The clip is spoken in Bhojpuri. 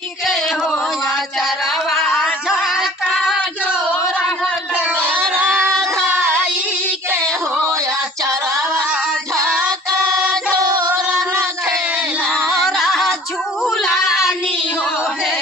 के होया चरवा झाका जोरन राधाई के होया चरवा झाका जोरन खेला झूलानी हो है